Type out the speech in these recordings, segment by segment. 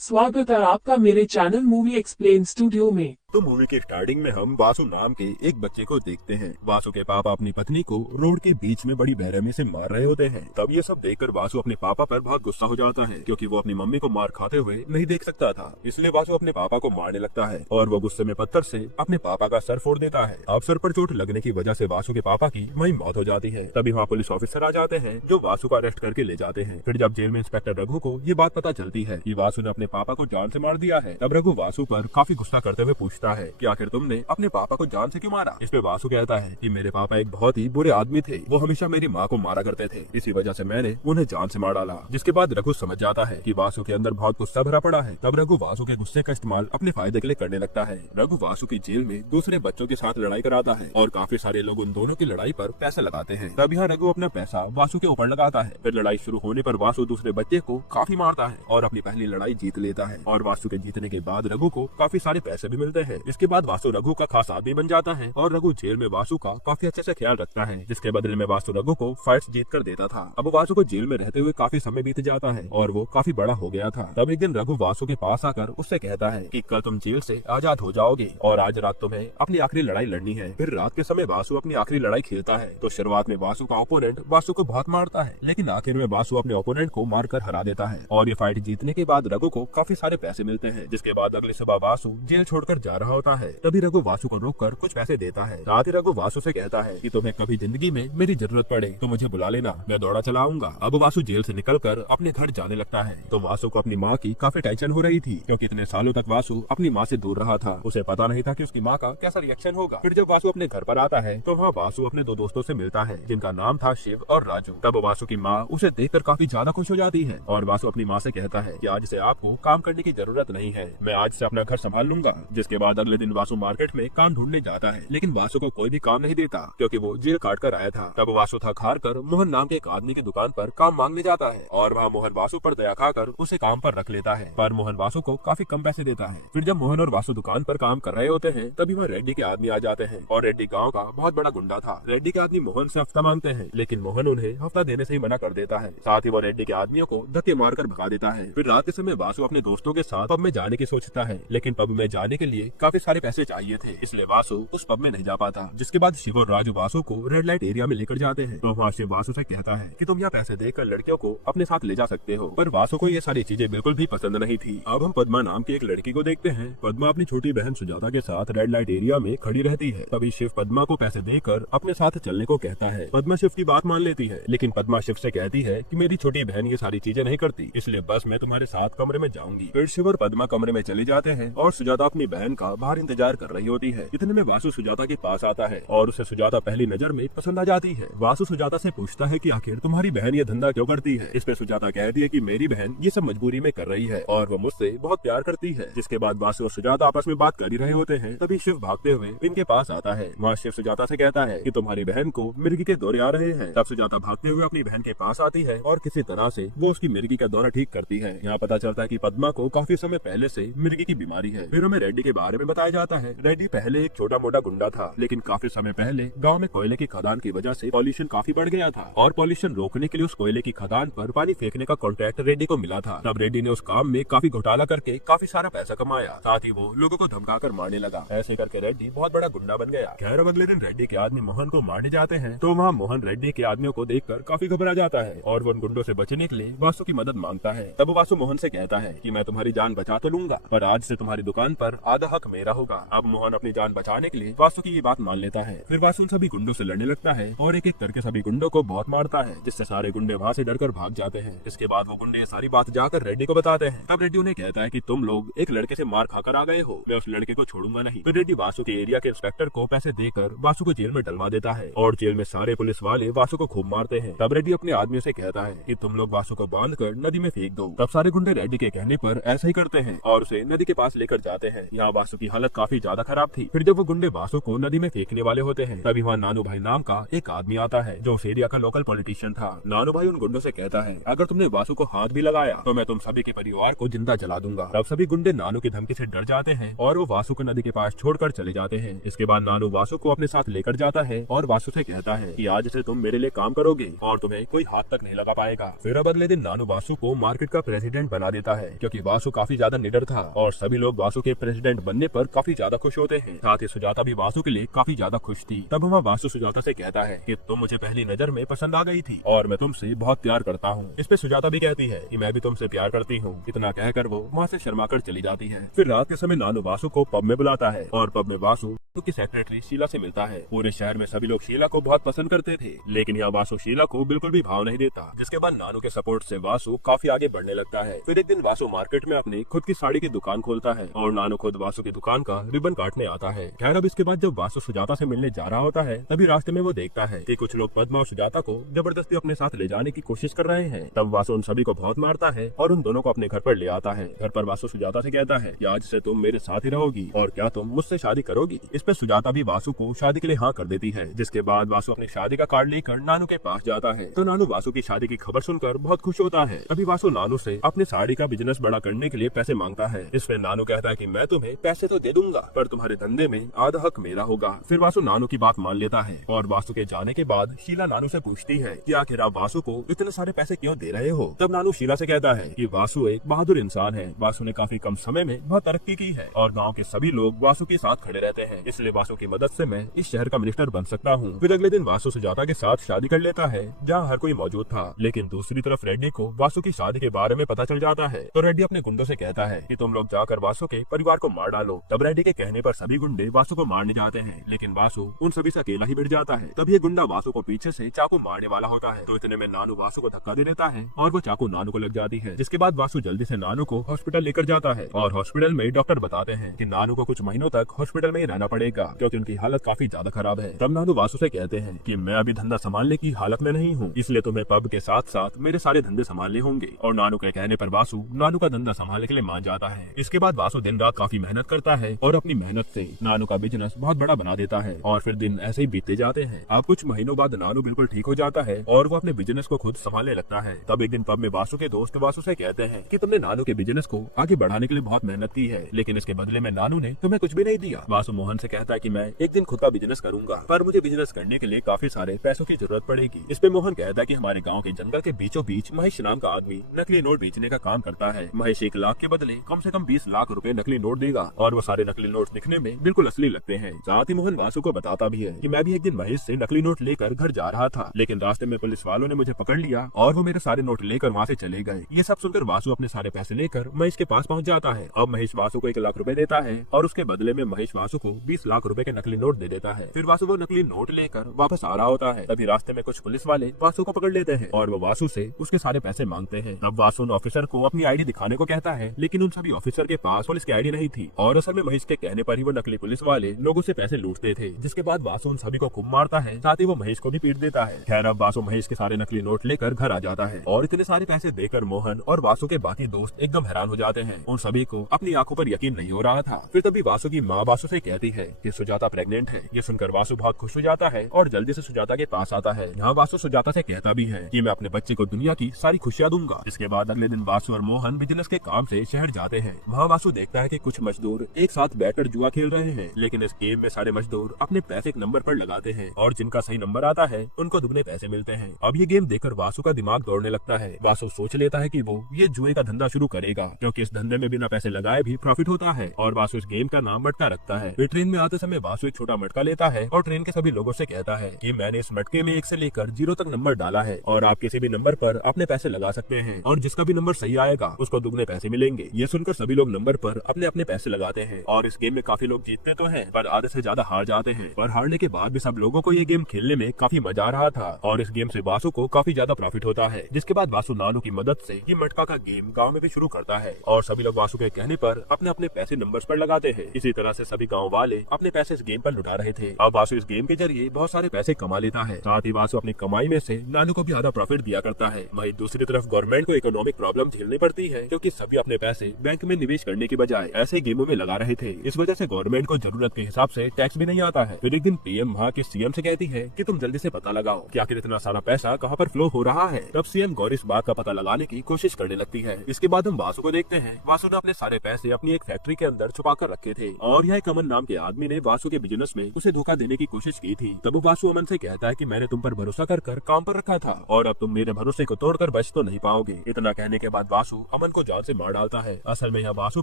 स्वागत है आपका मेरे चैनल मूवी एक्सप्लेन स्टूडियो में। तो मूवी के स्टार्टिंग में हम वासु नाम के एक बच्चे को देखते हैं। वासु के पापा अपनी पत्नी को रोड के बीच में बड़ी बेरहमी से मार रहे होते हैं। तब ये सब देखकर वासु अपने पापा पर बहुत गुस्सा हो जाता है, क्योंकि वो अपनी मम्मी को मार खाते हुए नहीं देख सकता था। इसलिए वासु अपने पापा को मारने लगता है और वो गुस्से में पत्थर से अपने पापा का सर फोड़ देता है। अब सर पर चोट लगने की वजह से वासु के पापा की वहीं मौत हो जाती है। तभी वहाँ पुलिस ऑफिसर आ जाते हैं जो वासु को अरेस्ट करके ले जाते हैं। फिर जब जेल में इंस्पेक्टर रघु को ये बात पता चलती है कि वासु ने अपने पापा को जान से मार दिया है, तब रघु वासु पर काफी गुस्सा करते हुए पूछता है कि आखिर तुमने अपने पापा को जान से क्यों मारा। इस पे वासु कहता है कि मेरे पापा एक बहुत ही बुरे आदमी थे, वो हमेशा मेरी माँ को मारा करते थे, इसी वजह से मैंने उन्हें जान से मार डाला। जिसके बाद रघु समझ जाता है कि वासु के अंदर बहुत गुस्सा भरा पड़ा है। तब रघु वासु के गुस्से का इस्तेमाल अपने फायदे के लिए करने लगता है। रघु वासु की जेल में दूसरे बच्चों के साथ लड़ाई कराता है और काफी सारे लोग उन दोनों की लड़ाई पर पैसे लगाते हैं। तब यहाँ रघु अपना पैसा वासु के ऊपर लगाता है। फिर लड़ाई शुरू होने पर वासु दूसरे बच्चे को काफी मारता है और अपनी पहली लड़ाई जीत लेता है। और वासु के जीतने के बाद रघु को काफी सारे पैसे भी मिलते हैं। इसके बाद वासु रघु का खास आदमी बन जाता है और रघु जेल में वासु का काफी अच्छे से ख्याल रखता है, जिसके बदले में वासु रघु को फाइट्स जीत कर देता था। अब वासु को जेल में रहते हुए काफी समय बीत जाता है और वो काफी बड़ा हो गया था। तब एक दिन रघु वासु के पास आकर उससे कहता है कि कल तुम जेल से आजाद हो जाओगे और आज रात तुम्हें अपनी आखिरी लड़ाई लड़नी है। फिर रात के समय वासु अपनी आखिरी लड़ाई खेलता है। तो शुरुआत में वासु का ओपोनेंट वासु को बहुत मारता है, लेकिन आखिर में वासु अपने ओपोनेंट को मारकर हरा देता है। और ये फाइट जीतने के बाद रघु को काफी सारे पैसे मिलते हैं। जिसके बाद अगली सुबह वासु जेल छोड़कर जा रहा होता है। तभी रघु वासु को रोककर कुछ पैसे देता है। साथ ही रघु वासु से कहता है कि तुम्हें कभी जिंदगी में मेरी जरूरत पड़े तो मुझे बुला लेना, मैं दौड़ा चलाऊंगा। अब वासु जेल से निकलकर अपने घर जाने लगता है। तो वासु को अपनी माँ की काफी टेंशन हो रही थी, क्योंकि इतने सालों तक वासु अपनी माँ से दूर रहा था। उसे पता नहीं था कि उसकी माँ का कैसा रिएक्शन होगा। फिर जब वासु अपने घर पर आता है तो वहाँ वासु अपने दो दोस्तों से मिलता है, जिनका नाम था शिव और राजू। तब वासु की माँ उसे देखकर काफी ज्यादा खुश हो जाती है और वासु अपनी माँ से कहता है कि आज से आपको काम करने की जरूरत नहीं है, मैं आज से अपना घर संभाल लूंगा। जिसके बाद अगले दिन वासु मार्केट में काम ढूंढने जाता है, लेकिन वासु को कोई भी काम नहीं देता, क्योंकि वो जेल काट कर आया था। तब वासु थक हार कर मोहन नाम के एक आदमी की दुकान पर काम मांगने जाता है और वहाँ मोहन वासु पर दया खाकर उसे काम पर रख लेता है। पर मोहन वासु को काफी कम पैसे देता है। फिर जब मोहन और वासु दुकान पर काम कर रहे होते हैं, तभी वहाँ रेड्डी के आदमी आ जाते हैं और रेड्डी गाँव का बहुत बड़ा गुंडा था। रेड्डी के आदमी मोहन से हफ्ता मांगते हैं, लेकिन मोहन उन्हें हफ्ता देने से ही मना कर देता है। साथ ही वो रेड्डी के आदमियों को धक्के मारकर भगा देता है। फिर रात के समय वासु अपने दोस्तों के साथ पब में जाने की सोचता है, लेकिन पब में जाने के लिए काफी सारे पैसे चाहिए थे, इसलिए वासु उस पब में नहीं जा पाता। जिसके बाद शिव और राजू वासु को रेड लाइट एरिया में लेकर जाते हैं। तो वहाँ शिव वासु से कहता है कि तुम यहाँ पैसे देकर लड़कियों को अपने साथ ले जा सकते हो। पर वासु को ये सारी चीजें बिल्कुल भी पसंद नहीं थी। अब हम पद्मा नाम की एक लड़की को देखते हैं। पद्मा अपनी छोटी बहन सुजाता के साथ रेड लाइट एरिया में खड़ी रहती है। तभी शिव पद्मा को पैसे देकर अपने साथ चलने को कहता है। पद्मा शिव की बात मान लेती है, लेकिन पद्मा शिव से कहती है कि मेरी छोटी बहन ये सारी चीजें नहीं करती, इसलिए बस मैं तुम्हारे साथ कमरे में जाऊंगी। फिर शिव और पद्मा कमरे में चले जाते हैं और सुजाता अपनी बहन का बाहर इंतजार कर रही होती है। इतने में वासु सुजाता के पास आता है और उसे सुजाता पहली नजर में पसंद आ जाती है। वासु सुजाता से पूछता है कि आखिर तुम्हारी बहन ये धंधा क्यों करती है। इस पे सुजाता कहती है कि मेरी बहन ये सब मजबूरी में कर रही है और वो मुझसे बहुत प्यार करती है। जिसके बाद वासु और सुजाता आपस में बात कर ही रहे होते हैं, तभी शिव भागते हुए इनके पास आता है। वहाँ शिव सुजाता से कहता है कि तुम्हारी बहन को मिर्गी के दौरे आ रहे हैं। तब सुजाता भागते हुए अपनी बहन के पास आती है और किसी तरह से वो उसकी मिर्गी का दौरा ठीक करती है। यहाँ पता चलता है कि पद्मा को काफी समय पहले से मिर्गी की बीमारी है। फिर हमें रेड्डी के बारे में बताया जाता है। रेड्डी पहले एक छोटा मोटा गुंडा था, लेकिन काफी समय पहले गांव में कोयले की खदान की वजह से पॉल्यूशन काफी बढ़ गया था और पॉल्यूशन रोकने के लिए उस कोयले की खदान पर पानी फेंकने का कॉन्ट्रैक्ट रेड्डी को मिला था। तब रेड्डी ने उस काम में काफी घोटाला करके काफी सारा पैसा कमाया। साथ ही वो लोगों को धमकाकर मारने लगा। ऐसे करके रेड्डी बहुत बड़ा गुंडा बन गया। खैर अगले दिन रेड्डी के आदमी मोहन को मारने जाते हैं, तो वहाँ मोहन रेड्डी के आदमियों को देखकर काफी घबरा जाता है और वो उन गुंडों से बचने के लिए वासु की मदद मांगता है। तब वासु मोहन से कहता है कि मैं तुम्हारी जान बचा तो लूंगा, पर आज से तुम्हारी दुकान पर आधा हक मेरा होगा। अब मोहन अपनी जान बचाने के लिए वासु की ये बात मान लेता है। फिर वासु सभी गुंडों से लड़ने लगता है और एक एक करके सभी गुंडों को बहुत मारता है, जिससे सारे गुंडे वहाँ से डरकर भाग जाते हैं। इसके बाद वो गुंडे सारी बात जाकर रेड्डी को बताते हैं। तब रेड्डी उन्हें कहता है कि तुम लोग एक लड़के से मार खाकर आ गए हो, मैं उस लड़के को छोड़ूंगा नहीं। फिर रेड्डी वासु के एरिया के इंस्पेक्टर को पैसे देकर वासु को जेल में डलवा देता है और जेल में सारे पुलिस वाले वासु को खूब मारते हैं। तब रेड्डी अपने आदमियों से कहता है कि तुम लोग वासु को बांधकर नदी में फेंक दो। तब सारे गुंडे रेड्डी के कहने पर ऐसा ही करते हैं और उसे नदी के पास लेकर जाते हैं। यहाँ वासु वासु की हालत काफी ज्यादा खराब थी। फिर जब वो गुंडे वासु को नदी में फेंकने वाले होते हैं, तभी वहाँ नानू भाई नाम का एक आदमी आता है जो उस एरिया का लोकल पॉलिटिशियन था। नानू भाई उन गुंडों से कहता है, अगर तुमने वासु को हाथ भी लगाया तो मैं तुम सभी के परिवार को जिंदा जला दूंगा। तब सभी गुंडे नानू की धमकी से डर जाते हैं और वो वासु को नदी के पास छोड़कर चले जाते हैं। इसके बाद नानू वासु को अपने साथ लेकर जाता है और वासु से कहता है कि आज से तुम मेरे लिए काम करोगे और तुम्हें कोई हाथ तक नहीं लगा पाएगा। फिर अब अगले दिन नानू वासु को मार्केट का प्रेसिडेंट बना देता है, क्योंकि वासु काफी ज्यादा निडर था और सभी लोग वासु के प्रेसिडेंट बनने पर काफी ज्यादा खुश होते हैं। साथ ही सुजाता भी वासु के लिए काफी ज्यादा खुश थी। तब वहाँ वासु सुजाता से कहता है कि तुम मुझे पहली नजर में पसंद आ गई थी और मैं तुमसे बहुत प्यार करता हूँ। इस पे सुजाता भी कहती है कि मैं भी तुमसे प्यार करती हूँ। इतना कहकर वो वहाँ से शर्माकर चली जाती है। फिर रात के समय नानू वासु को पब में बुलाता है और पब में वासु की सेक्रेटरी शीला से मिलता है। पूरे शहर में सभी लोग शीला को बहुत पसंद करते थे, लेकिन यहाँ वासु शीला को बिल्कुल भी भाव नहीं देता। जिसके बाद नानू के सपोर्ट से वासु काफी आगे बढ़ने लगता है। फिर एक दिन वासु मार्केट में अपनी खुद की साड़ी की दुकान खोलता है और नानू खुद वासु की दुकान का रिबन काटने आता है। खैर अब इसके बाद जब वासु सुजाता से मिलने जा रहा होता है, तभी रास्ते में वो देखता है कि कुछ लोग पद्मा और सुजाता को जबरदस्ती अपने साथ ले जाने की कोशिश कर रहे हैं। तब वासु उन सभी को बहुत मारता है और उन दोनों को अपने घर पर ले आता है। घर पर वासु सुजाता से कहता है कि आज से तुम मेरे साथ ही रहोगी और क्या तुम मुझसे शादी करोगी। इस पर सुजाता भी वासु को शादी के लिए हाँ कर देती है। जिसके बाद वासु अपनी शादी का कार्ड लेकर नानू के पास जाता है तो नानू वासु की शादी की खबर सुनकर बहुत खुश होता है। तभी वासु नानू से अपने साड़ी का बिजनेस बड़ा करने के लिए पैसे मांगता है। इसमें नानू कहता है कि मैं तुम्हें पैसे तो दे दूंगा, पर तुम्हारे धंधे में आधा हक मेरा होगा। फिर वासु नानू की बात मान लेता है और वासु के जाने के बाद शीला नानू से पूछती है कि आखिर आप वासु को इतने सारे पैसे क्यों दे रहे हो। तब नानू शीला से कहता है कि वासु एक बहादुर इंसान है। वासु ने काफी कम समय में बहुत तरक्की की है और गाँव के सभी लोग वासु के साथ खड़े रहते हैं, इसलिए वासु की मदद से मैं इस शहर का मिनिस्टर बन सकता हूँ। फिर अगले दिन वासु सुजाता के साथ शादी कर लेता है, जहाँ हर कोई मौजूद था। लेकिन दूसरी तरफ रेड्डी को वासु की शादी के बारे में पता चल जाता है तो रेड्डी अपने गुंडों से कहता है कि तुम लोग जाकर वासु के परिवार को मार डालो। तब रेड्डी के कहने पर सभी गुंडे वासु को मारने जाते हैं, लेकिन वासु उन सभी से अकेला ही भिड़ जाता है। तब ये गुंडा वासु को पीछे से चाकू मारने वाला होता है तो इतने में नानू वासु को धक्का दे देता है और वो चाकू नानू को लग जाती है। जिसके बाद वासु जल्दी से नानू को हॉस्पिटल लेकर जाता है और हॉस्पिटल में डॉक्टर बताते हैं कि नानू को कुछ महीनों तक हॉस्पिटल में ही रहना पड़ेगा, क्योंकि उनकी हालत काफी ज्यादा खराब है। तब नानू वासु से कहते हैं कि मैं अभी धंधा संभालने की हालत में नहीं हूँ, इसलिए तुम्हें पब के साथ साथ मेरे सारे धंधे संभालने होंगे। और नानू के कहने पर वासु नानू का धंधा संभालने के लिए मान जाता है। इसके बाद वासु दिन रात काफी मेहनत करता है और अपनी मेहनत से नानू का बिजनेस बहुत बड़ा बना देता है। और फिर दिन ऐसे ही बीतते जाते हैं। अब कुछ महीनों बाद नानू बिल्कुल ठीक हो जाता है और वो अपने बिजनेस को खुद संभालने लगता है। तब एक दिन पब में वासु के दोस्त वासु से कहते हैं कि तुमने नानू के बिजनेस को आगे बढ़ाने के लिए बहुत मेहनत की है, लेकिन इसके बदले में नानू ने तुम्हें कुछ भी नहीं दिया। वासु मोहन से कहता है कि मैं एक दिन खुद का बिजनेस करूंगा, पर मुझे बिजनेस करने के लिए काफी सारे पैसों की जरूरत पड़ेगी। इस पे मोहन कहता है कि हमारे गाँव के जंगल के बीचों बीच महेश नाम का आदमी नकली नोट बेचने का काम करता है। महेश 1 लाख के बदले कम से कम 20 लाख रुपए नकली नोट देगा और वो सारे नकली नोट दिखने में बिल्कुल असली लगते हैं। साथ ही मोहन वासु को बताता भी है कि मैं भी एक दिन महेश से नकली नोट लेकर घर जा रहा था, लेकिन रास्ते में पुलिस वालों ने मुझे पकड़ लिया और वो मेरे सारे नोट लेकर वहाँ से चले गए। ये सब सुनकर वासु अपने सारे पैसे लेकर महेश के पास पहुँच जाता है। अब महेश वासु को 1 लाख रुपए देता है और उसके बदले में महेश वासु को 20 लाख रुपए के नकली नोट दे देता है। फिर वासु वो नकली नोट लेकर वापस आ रहा होता है, तभी रास्ते में कुछ पुलिस वाले वासु को पकड़ लेते हैं और वो वासु से उसके सारे पैसे मांगते हैं। तब वासु उन ऑफिसर को अपनी आईडी दिखाने को कहता है, लेकिन उन सभी ऑफिसर के पास पुलिस की आईडी नहीं थी और असल में महेश के कहने पर ही वो नकली पुलिस वाले लोगों से पैसे लूटते थे। जिसके बाद वासु उन सभी को खूब मारता है, साथ ही वो महेश को भी पीट देता है। खैर अब वासु महेश के सारे नकली नोट लेकर घर आ जाता है और इतने सारे पैसे देकर मोहन और वासु के बाकी दोस्त एकदम हैरान हो जाते हैं। उन सभी को अपनी आंखों पर यकीन नहीं हो रहा था। फिर तभी वासु की माँ वासु से कहती है कि सुजाता प्रेग्नेंट है। ये सुनकर वासु बहुत खुश हो जाता है और जल्दी से सुजाता के पास आता है। यहाँ वासु सुजाता से कहता भी है कि मैं अपने बच्चे को दुनिया की सारी खुशियाँ दूंगा। इसके बाद अगले दिन वासु और मोहन बिजनेस के काम से शहर जाते हैं। वहाँ वासु देखता है कि कुछ मजदूर एक साथ बैठकर जुआ खेल रहे हैं, लेकिन इस गेम में सारे मजदूर अपने पैसे एक नंबर पर लगाते हैं और जिनका सही नंबर आता है उनको दुगने पैसे मिलते हैं। अब ये गेम देखकर वासु का दिमाग दौड़ने लगता है। वासु सोच लेता है कि वो ये जुए का धंधा शुरू करेगा, क्योंकि इस धंधे में बिना पैसे लगाए भी प्रॉफिट होता है। और वासु इस गेम का नाम मटका रखता है। फिर ट्रेन में आते समय वासु एक छोटा मटका लेता है और ट्रेन के सभी लोगों से कहता है कि मैंने इस मटके में 1 से लेकर 0 तक नंबर डाला है और आप किसी भी नंबर पर अपने पैसे लगा सकते हैं और जिसका भी नंबर सही आएगा उसको दुगने पैसे मिलेंगे। ये सुनकर सभी लोग नंबर पर अपने अपने पैसे लगाते हैं और इस गेम में काफी लोग जीतते तो हैं, पर आधे से ज्यादा हार जाते हैं। पर हारने के बाद भी सब लोगों को ये गेम खेलने में काफी मजा आ रहा था और इस गेम से वासु को काफी ज्यादा प्रॉफिट होता है। जिसके बाद वासु नानू की मदद से ये मटका का गेम गाँव में भी शुरू करता है और सभी लोग वासु के कहने पर अपने अपने पैसे नंबर्स पर लगाते हैं। इसी तरह से सभी गाँव वाले अपने पैसे इस गेम पर लुटा रहे थे। अब वासु इस गेम के जरिए बहुत सारे पैसे कमा लेता है। साथ ही वासु अपनी कमाई में से नानू को भी आधा प्रॉफिट दिया करता है। वहीं दूसरी तरफ गवर्नमेंट को इकोनॉमिक प्रॉब्लम झेलनी पड़ती है, क्योंकि सभी अपने पैसे बैंक में निवेश करने की बजाय ऐसे गेमों में लगा रहे थे। इस वजह से गवर्नमेंट को जरूरत के हिसाब से टैक्स भी नहीं आता है। फिर एक दिन पीएम वहाँ के सीएम से कहती है कि तुम जल्दी से पता लगाओ कि आखिर इतना सारा पैसा कहाँ पर फ्लो हो रहा है। तब सीएम गौरी इस बात का पता लगाने की कोशिश करने लगती है। इसके बाद हम वासु को देखते हैं। वासु ने अपने सारे पैसे अपनी एक फैक्ट्री के अंदर छुपा कर रखे थे और यह अमन नाम के आदमी ने वासु के बिजनेस में उसे धोखा देने की कोशिश की थी। तब वासु अमन से कहता है कि मैंने तुम पर भरोसा कर काम पर रखा था और अब तुम मेरे भरोसे को तोड़कर बच तो नहीं पाओगे। इतना कहने के बाद वासु अमन को जान से मार डालता है। असल में यह वासु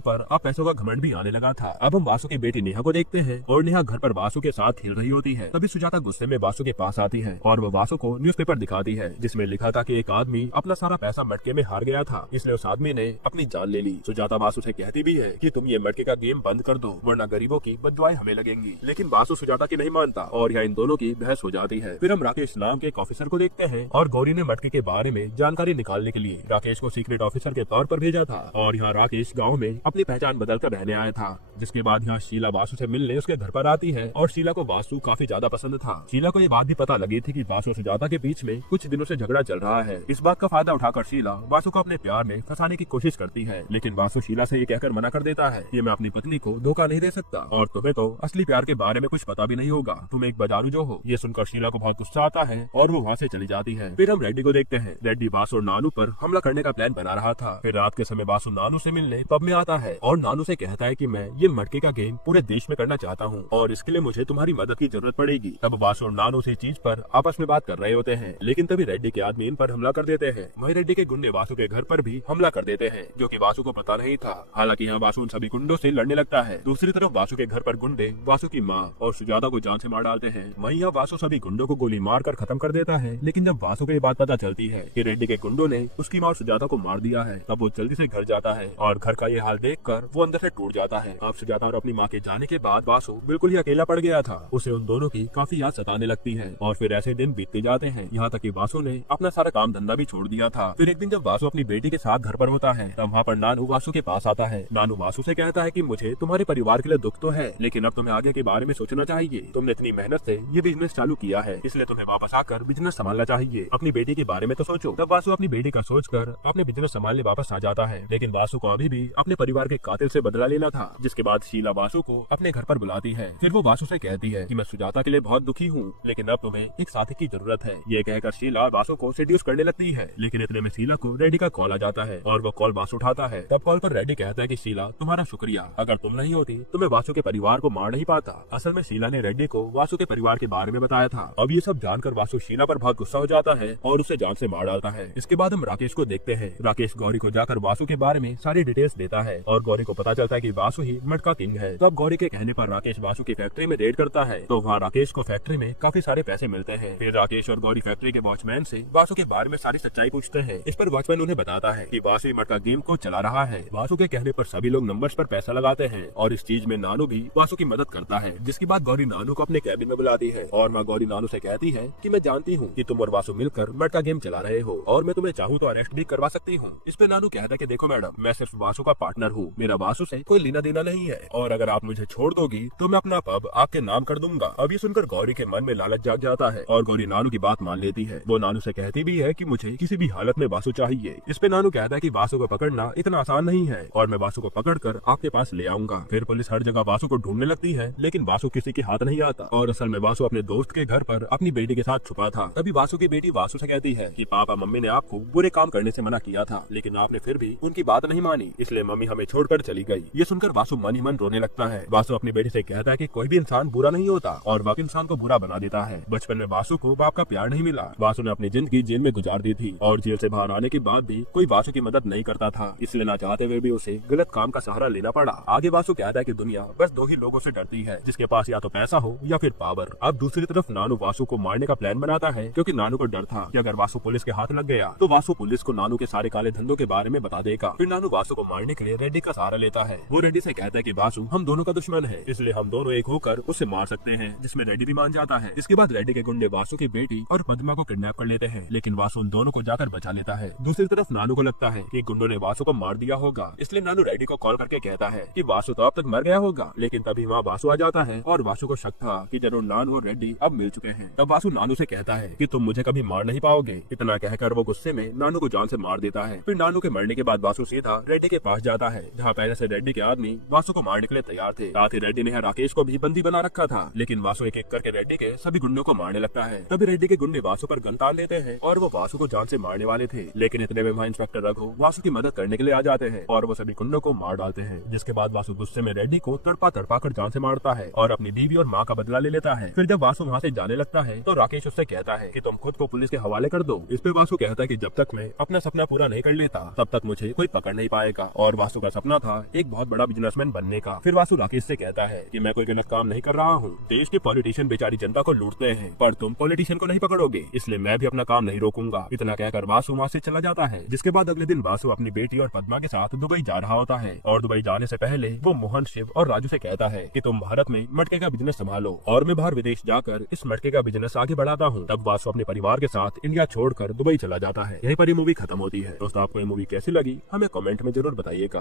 पर अब पैसों का घमंड भी आने लगा था। अब हम वासु की बेटी नेहा को देखते हैं और नेहा घर पर वासु के साथ खेल रही होती है। तभी सुजाता गुस्से में वासु के पास आती है और वो वासु को न्यूज़पेपर दिखाती है जिसमें लिखा था कि एक आदमी अपना सारा पैसा मटके में हार गया था, इसलिए उस आदमी ने अपनी जान ले ली। सुजाता वासु से कहती भी है कि तुम ये मटके का गेम बंद कर दो वरना गरीबों की बददुआएं हमें लगेंगी। लेकिन वासु सुजाता की नहीं मानता और यहाँ इन दोनों की बहस हो जाती है। फिर हम राकेश नाम के एक ऑफिसर को देखते हैं और गौरी ने मटके के बारे में जानकारी निकालने के लिए राकेश को सीक्रेट ऑफिसर के तौर पर भेजा था और यहाँ राकेश गाँव में अपनी पहचान बदल कर रहने आया था। जिसके बाद यहाँ शीला वासु से मिलने उसके घर पर आती है और शीला को वासु काफी ज्यादा पसंद था। शीला को ये बात भी पता लगी थी कि वासु और सुजाता के बीच में कुछ दिनों से झगड़ा चल रहा है। इस बात का फायदा उठाकर शीला वासु को अपने प्यार में फंसाने की कोशिश करती है, लेकिन वासु शीला से ये कहकर मना कर देता है कि मैं अपनी पत्नी को धोखा नहीं दे सकता और तुम्हें तो असली प्यार के बारे में कुछ पता भी नहीं होगा, तुम एक बाजारू जो हो। ये सुनकर शीला को बहुत गुस्सा आता है और वो वहाँ से चली जाती है। फिर हम रेड्डी को देखते हैं। रेड्डी वासु और नानू पर हमला करने का प्लान बना रहा था। फिर रात के समय वासु नानू से मिलने पब में आता है और नानू से कहता है कि मैं ये मटके का गेम पूरे देश में करना चाहता हूँ और इसके लिए मुझे तुम्हारी मदद की जरूरत पड़ेगी। तब वासु और नानू इस चीज पर आपस में बात कर रहे होते हैं, लेकिन तभी रेड्डी के आदमी इन पर हमला कर देते हैं। वहीं रेड्डी के गुंडे वासु के घर पर भी हमला कर देते हैं जो कि वासु को पता नहीं था। हालांकि यहाँ वासु उन सभी गुंडों से लड़ने लगता है। दूसरी तरफ वासु के घर पर गुंडे वासु की माँ और सुजाता को जान से मार डालते हैं। वहीं यहाँ वासु सभी गुंडों को गोली मार कर खत्म कर देता है। लेकिन जब वासु को ये बात पता चलती है कि रेड्डी के गुंडों ने उसकी माँ और सुजाता को मार दिया है, तब वो जल्दी से घर जाता है और घर का ये हाल देखकर वो अंदर से टूट जाता है। अब सुजाता और अपनी माँ के जाने के बाद वासु बिल्कुल ही अकेला पड़ गया था। उसे उन दोनों की काफी याद सताने लगती है और फिर ऐसे दिन बीतते जाते हैं, यहाँ तक कि वासु ने अपना सारा काम धंधा भी छोड़ दिया था। फिर एक दिन जब वासु अपनी बेटी के साथ घर पर होता है, तब वहाँ पर नानू वासु के पास आता है। नानू वासु से कहता है कि मुझे तुम्हारे परिवार के लिए दुख तो है, लेकिन अब तुम्हें आगे के बारे में सोचना चाहिए। तुमने इतनी मेहनत से ये बिजनेस चालू किया है, इसलिए तुम्हें वापस आकर बिजनेस संभालना चाहिए। अपनी बेटी के बारे में तो सोचो। तब वासु अपनी बेटी का सोचकर अपने बिजनेस संभालने वापस आ जाता है, लेकिन वासु को अभी भी अपने परिवार के कातिल से बदला लेना था। जिसके बाद शीला वासु को अपने घर पर बुलाती है। फिर वो वासु से कहती है कि मैं सुजाता के लिए बहुत दुखी हूँ, लेकिन अब तुम्हें एक साथी की जरूरत है। ये कहकर शीला वासु को सेड्यूस करने लगती है, लेकिन इतने में शीला को रेड्डी का कॉल आ जाता है और वो कॉल वासु उठाता है। तब कॉल पर रेड्डी कहता है कि शीला तुम्हारा शुक्रिया, अगर तुम नहीं होती तो मैं वासु के परिवार को मार नहीं पाता। असल में शीला ने रेड्डी को वासु के परिवार के बारे में बताया था। अब ये सब जानकर वासु शीला पर बहुत गुस्सा हो जाता है और उसे जान से मार डालता है। इसके बाद हम राकेश को देखते हैं। राकेश गौरी को जाकर वासु के बारे में सारी डिटेल्स देता है और गौरी को पता चलता है कि वासु ही मटका किंग है। तब गौरी के कहने पर राकेश वासु की फैक्ट्री में रेड करता है, तो वहाँ राकेश को फैक्ट्री में काफी सारे पैसे मिलते हैं। फिर राकेश और गौरी फैक्ट्री के वॉचमैन से वासु के बारे में सारी सच्चाई पूछते हैं। इस पर वॉचमैन उन्हें बताता है कि वासु मटका गेम को चला रहा है। वासु के कहने पर सभी लोग नंबर्स पर पैसा लगाते हैं और इस चीज में नानू भी वासु की मदद करता है। जिसके बाद गौरी नानू को अपने कैबिन में बुलाती है और माँ गौरी नानू से कहती है कि मैं जानती हूँ कि तुम और वासु मिलकर मटका गेम चला रहे हो और मैं तुम्हें चाहूँ तो अरेस्ट भी करवा सकती हूँ। इस पे नानू कहता है कि देखो मैडम, मैं सिर्फ वासु का पार्टनर हूँ, मेरा वासु से कोई लेना देना नहीं है और अगर आप मुझे छोड़ दोगी तो मैं अपना पब आपके नाम कर दूंगा। अब ये सुनकर गौरी के मन में लालच जाग जाता है और गौरी नानू की बात मान लेती है। वो नानू से कहती भी है कि मुझे किसी भी हालत में वासु चाहिए। इस पे नानू कहता है कि वासु को पकड़ना इतना आसान नहीं है और मैं वासु को पकड़कर आपके पास ले आऊंगा। फिर पुलिस हर जगह वासु को ढूंढने लगती है, लेकिन वासु किसी के हाथ नहीं आता और असल में वासु अपने दोस्त के घर पर अपनी बेटी के साथ छुपा था। तभी वासु की बेटी वासु से कहती है कि पापा मम्मी ने आपको बुरे काम करने से मना किया था, लेकिन आपने फिर भी उनकी बात नहीं मानी, इसलिए मम्मी हमें छोड़कर चली गई। ये सुनकर वासु मन ही मन रोने लगता है। वासु अपनी बेटी से कहता है कि कोई भी इंसान बुरा नहीं होता और वक्त इंसान को बुरा बना देता है। बचपन में वासु को बाप का प्यार नहीं मिला। वासु ने अपनी जिंदगी जेल में गुजार दी थी और जेल से बाहर आने के बाद भी कोई वासु की मदद नहीं करता था, इसलिए ना चाहते हुए भी उसे गलत काम का सहारा लेना पड़ा। आगे वासु कहता है कि दुनिया बस दो ही लोगों से डरती है, जिसके पास या तो पैसा हो या फिर पावर। अब दूसरी तरफ नानू वासु को मारने का प्लान बनाता है, क्योंकि नानू को डर था कि अगर वासु पुलिस के हाथ लग गया तो वासु पुलिस को नानू के सारे काले धंधों के बारे में बता देगा। फिर नानू वासु को मारने के लिए रेड्डी का सहारा लेता है। वो रेड्डी से कहता है कि वासु हम दोनों का दुश्मन है, इसलिए हम दोनों एक होकर उसे मार सकते हैं, जिसमें रेड्डी भी मान जाता है। इसके बाद रेड्डी के गुंडे वासु की बेटी और पद्मा को किडनैप कर लेते हैं, लेकिन वासु उन दोनों को जाकर बचा लेता है। दूसरी तरफ नानू को लगता है कि गुंडों ने वासु को मार दिया होगा, इसलिए नानू रेड्डी को कॉल करके कहता है कि वासु तो अब तक मर गया होगा। लेकिन तभी वहाँ वासु आ जाता है और वासु को शक था कि जरूर नानू और रेड्डी अब मिल चुके हैं। तब वासु नानू से कहता है कि तुम मुझे कभी मार नहीं पाओगे। इतना कहकर वो गुस्से में नानू को जान से मार देता है। फिर नानू के मरने के बाद वासु सीधा रेड्डी के पास जाता है, जहाँ पहले से रेड्डी के आदमी वासु वासु को मारने के लिए तैयार थे। साथ ही रेड्डी ने राकेश को भी बंदी बना रखा था, लेकिन वासु एक एक करके रेड्डी के सभी गुंडों को मारने लगता है। तभी रेड्डी के गुंडे वासु पर गन तान लेते हैं और वो वासु को जान से मारने वाले थे, लेकिन इतने में वहाँ इंस्पेक्टर रघु वासु की मदद करने के लिए आ जाते हैं और वो सभी गुंडों को मार डालते हैं। जिसके बाद वासु गुस्से में रेड्डी को तड़पा तड़पा कर जान से मारता है और अपनी बीवी और माँ का बदला ले लेता है। फिर जब वासु वहाँ से जाने लगता है तो राकेश उससे कहता है कि तुम खुद को पुलिस के हवाले कर दो। इस पे वासु कहता है कि जब तक मैं अपना सपना पूरा नहीं कर लेता तब तक मुझे कोई पकड़ नहीं पाएगा, और वासु का सपना था एक बहुत बड़ा बिजनेसमैन बनने का। फिर वासु राकेश से कहता है कि मैं कोई गलत काम नहीं कर रहा हूँ, देश के पॉलिटिशियन बेचारी जनता को लूटते हैं पर तुम पॉलिटिशियन को नहीं पकड़ोगे, इसलिए मैं भी अपना काम नहीं रोकूंगा। इतना कहकर वासु वहाँ से चला जाता है। जिसके बाद अगले दिन वासु अपनी बेटी और पद्मा के साथ दुबई जा रहा होता है और दुबई जाने से पहले वो मोहन, शिव और राजू से कहता है कि तुम भारत में मटके का बिजनेस संभालो और मैं बाहर विदेश जाकर इस मटके का बिजनेस आगे बढ़ाता हूँ। तब वासु अपने परिवार के साथ इंडिया छोड़कर दुबई चला जाता है। यहीं पर ये मूवी खत्म होती है। दोस्तों आपको ये मूवी कैसी लगी हमें कमेंट में जरूर बताइएगा।